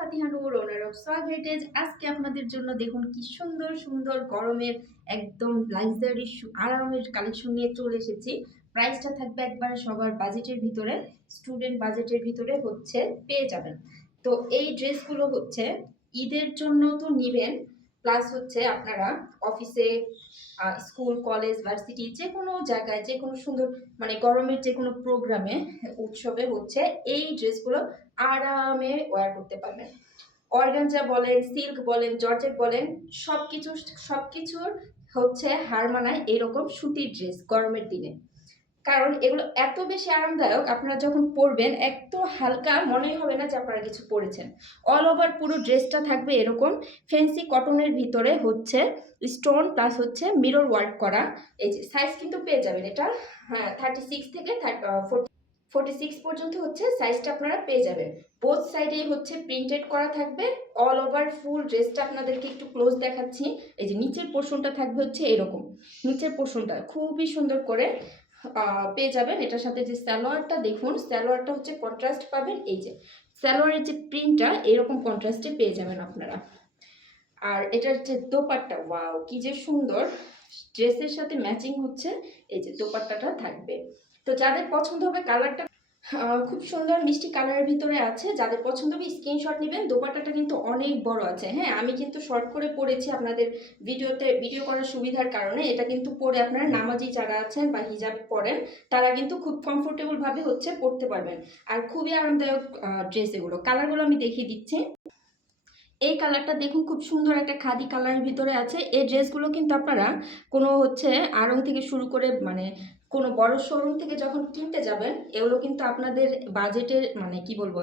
Fatiha Noor owner of Swag Heritage আজকে আপনাদের জন্য দেখুন কি সুন্দর সুন্দর গরমের একদম লাক্সারি আরামের কালেকশন নিয়ে চলে এসেছি। প্রাইসটা থাকবে একবার সবার বাজেটের ভিতরে স্টুডেন্ট বাজেটের ভিতরে হচ্ছে, পেয়ে যাবেন। তো এই ড্রেসগুলো হচ্ছে, ঈদের জন্য তো নেবেন প্লাস হচ্ছে আপনারা অফিসে স্কুল কলেজ ভার্সিটি যে কোনো জায়গায় যে কোনো সুন্দর মানে গরমের যে কোনো প্রোগ্রামে উৎসবে হচ্ছে এই ড্রেসগুলো আরামে ওয়্যার করতে পারবেন। অর্গানজা বলেন সিল্ক বলেন জর্জেট বলেন সব কিছু সব কিছুর হচ্ছে হার মানায় এরকম সুতির ড্রেস গরমের দিনে। কারণ এগুলো এত বেশি আরামদায়ক, আপনারা যখন পরবেন, এত হালকা মনেই হবে না যে আপনারা কিছু পরেছেন। অল ওভার পুরো ড্রেসটা থাকবে এরকম ফ্যান্সি কটনের ভিতরে হচ্ছে স্টোন প্লাস হচ্ছে মিরর ওয়ার্ক করা। এই যে সাইজ কিন্তু পেয়ে যাবেন এটা হ্যাঁ থার্টি সিক্স থেকে ফোর্টি সিক্স পর্যন্ত হচ্ছে সাইজটা আপনারা পেয়ে যাবেন। বোথ সাইডেই হচ্ছে প্রিন্টেড করা থাকবে অল ওভার ফুল ড্রেসটা আপনাদেরকে একটু ক্লোজ দেখাচ্ছি। এই যে নিচের পোর্শনটা থাকবে হচ্ছে এরকম। নিচের পোর্শনটা খুবই সুন্দর করে পেয়ে যাবেন। এটার সাথে যে স্যালোয়ারটা দেখুন স্যালোয়ারটা হচ্ছে কন্ট্রাস্ট পাবেন। এই যে স্যালোয়ারের যে প্রিন্টটা এরকম কন্ট্রাস্টে পেয়ে যাবেন আপনারা। আর এটার যে দোপাট্টা, ওয়াও, কি যে সুন্দর! ড্রেসের সাথে ম্যাচিং হচ্ছে। এই যে দোপাট্টাটা থাকবে। তো যাদের পছন্দ হবে কালারটা খুব সুন্দর মিষ্টি কালারের ভিতরে আছে। যাদের পছন্দ হবে স্ক্রিনশট নেবেন। দোপাট্টাটা কিন্তু অনেক বড় আছে। হ্যাঁ আমি কিন্তু শর্ট করে পড়েছি আপনাদের ভিডিওতে। ভিডিও করার সুবিধার কারণে এটা কিন্তু পরে আপনারা নামাজি যারা আছেন বা হিজাব পরেন, তারা কিন্তু খুব কমফোর্টেবল ভাবে হচ্ছে পড়তে পারবেন। আর খুবই আরামদায়ক ড্রেস এগুলো। কালারগুলো আমি দেখিয়ে দিচ্ছি। এই কালারটা দেখুন, খুব সুন্দর একটা খাদি কালারের ভিতরে আছে। এই ড্রেসগুলো কিন্তু আপনারা কোনো হচ্ছে আড়ং থেকে শুরু করে মানে কোনো বড় শোরুম থেকে যখন কিনতে যাবেন, এগুলো কিন্তু আপনাদের বাজেটের মানে কি বলব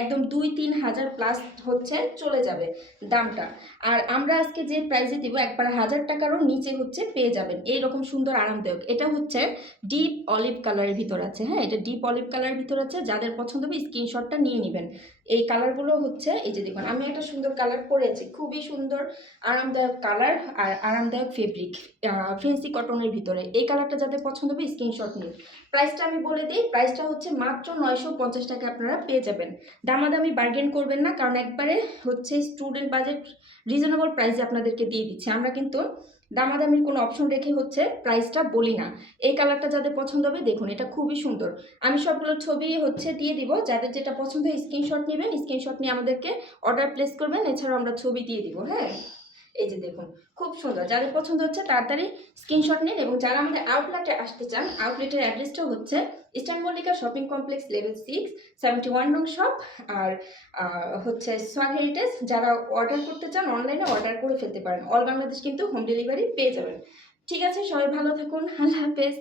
একদম দুই, তিন হাজার প্লাস হচ্ছে চলে যাবে দামটা। আর আমরা আজকে যে প্রাইসে দিব, একবার হাজার টাকারও নিচে হচ্ছে পেয়ে যাবেন। এইরকম সুন্দর আরামদায়ক। এটা হচ্ছে ডিপ অলিভ কালারের ভিতর আছে হ্যাঁ? এটা ডিপ অলিভ কালারের ভিতর আছে। যাদের পছন্দ হবে স্ক্রিনশটটা নিয়ে নেবেন। এই কালারগুলো হচ্ছে, এই যে দেখুন, আমি একটা সুন্দর কালার পরেছি। খুবই সুন্দর, আরামদায়ক কালার আর আরামদায়ক ফেব্রিক ফেন্সি কটনের ভিতরে। এই কালারটা যাদের পছন্দ হবে স্ক্রিনশট নিন। প্রাইসটা আমি বলে দিই প্রাইসটা হচ্ছে মাত্র নয়শো পঞ্চাশ টাকা আপনারা পেয়ে যাবেন। দামাদামি বার্গেন করবেন না, কারণ একবারে হচ্ছে স্টুডেন্ট বাজেট রিজনেবল প্রাইসে আপনাদেরকে দিয়ে দিচ্ছে। আমরা কিন্তু দামাদামির কোনো অপশন রেখে হচ্ছে প্রাইসটা বলি না। এই কালারটা যাদের পছন্দ হবে দেখুন, এটা খুবই সুন্দর। আমি সবগুলো ছবি হচ্ছে দিয়ে দিব, যাদের যেটা পছন্দ হয় স্ক্রিনশট নেবেন স্ক্রিনশট নিয়ে আমাদেরকে অর্ডার প্লেস করবেন, এছাড়াও আমরা ছবি দিয়ে দিব হ্যাঁ? এই যে দেখুন, খুব সুন্দর। যাদের পছন্দ হচ্ছে তাড়াতাড়ি স্ক্রিনশট নিন এবং যারা আমাদের আউটলেটে আসতে চান আউটলেটের অ্যাড্রেসটা হচ্ছে Eastern Mallika shopping complex level six seventy one নং শপ আর হচ্ছে সোয়াগ হেরিটেজ যারা অর্ডার করতে চান অনলাইনে অর্ডার করে ফেলতে পারেন। অল বাংলাদেশ কিন্তু হোম ডেলিভারি পেয়ে যাবেন। ঠিক আছে, সবাই ভালো থাকুন। আল্লাহ হাফেজ।